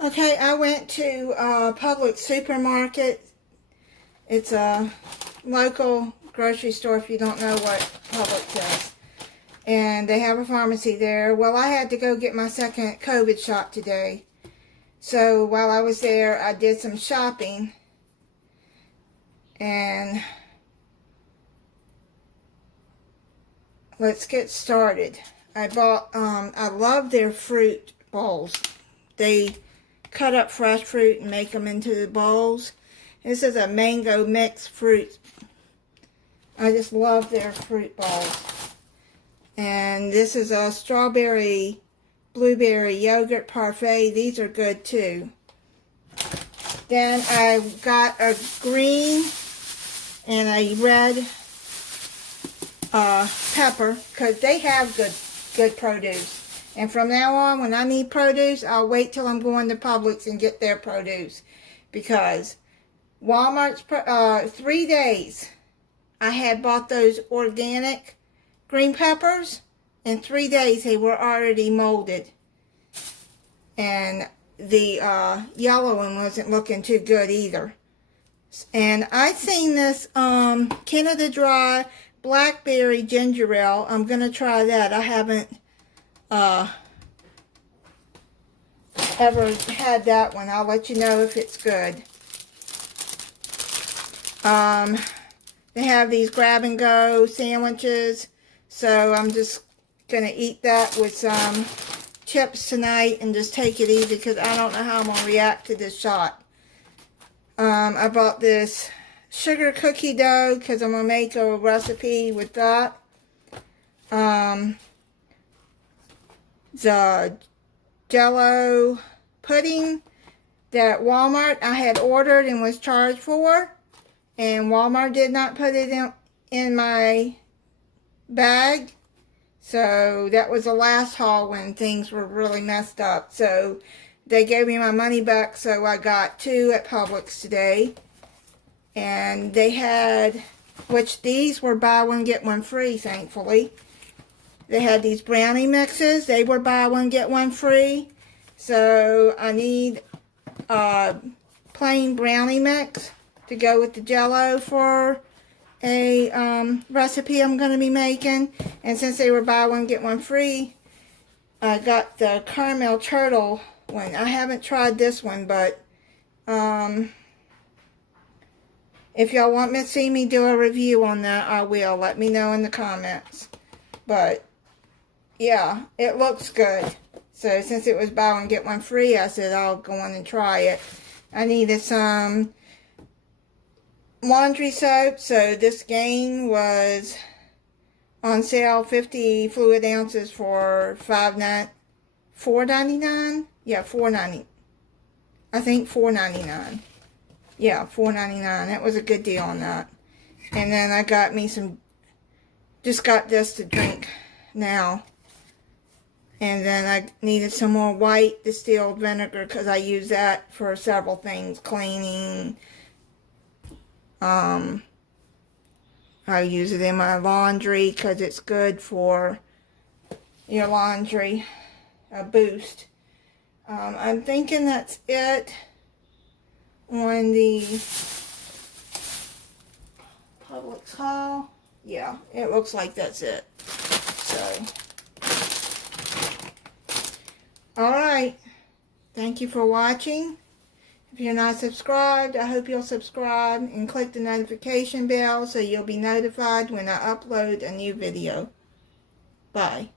Okay, I went to Publix supermarket. It's a local grocery store if you don't know what Publix is. And they have a pharmacy there. Well, I had to go get my second COVID shot today. So while I was there, I did some shopping. And let's get started. I love their fruit bowls. They cut up fresh fruit and make them into the bowls. This is a mango mixed fruit. I just love their fruit bowls. And this is a strawberry blueberry yogurt parfait. These are good too. Then I got a green and a red pepper, because they have good produce. And from now on, when I need produce, I'll wait till I'm going to Publix and get their produce. Because Walmart's 3 days, I had bought those organic green peppers. In 3 days, they were already molded. And the yellow one wasn't looking too good either. And I seen this Canada Dry blackberry ginger ale. I'm going to try that. I haven't ever had that one. I'll let you know if it's good. They have these grab and go sandwiches, so I'm just gonna eat that with some chips tonight and just take it easy because I don't know how I'm gonna react to this shot. I bought this sugar cookie dough because I'm gonna make a recipe with that. The Jello pudding that Walmart I had ordered and was charged for, and Walmart did not put it in my bag. So that was the last haul when things were really messed up. So they gave me my money back, so I got 2 at Publix today. And they had, which these were buy one get one free, thankfully. They had these brownie mixes. They were buy one get one free. So I need plain brownie mix to go with the Jello for a recipe I'm going to be making. And since they were buy one get one free, I got the caramel turtle one. I haven't tried this one, but if y'all want me to see me do a review on that, I will. Let me know in the comments. But yeah, it looks good. So since it was buy one get one free, I said I'll go on and try it. I needed some laundry soap. So this Gain was on sale, 50 fluid ounces for $4.99. Yeah, $4.90. I think $4.99. Yeah, $4.99. That was a good deal on that. And then I got me some. Just got this to drink now. And then I needed some more white distilled vinegar because I use that for several things. Cleaning. I use it in my laundry because it's good for your laundry. A boost. I'm thinking that's it on the Publix haul. Yeah, it looks like that's it. So. Alright, thank you for watching. If you're not subscribed, I hope you'll subscribe and click the notification bell so you'll be notified when I upload a new video. Bye.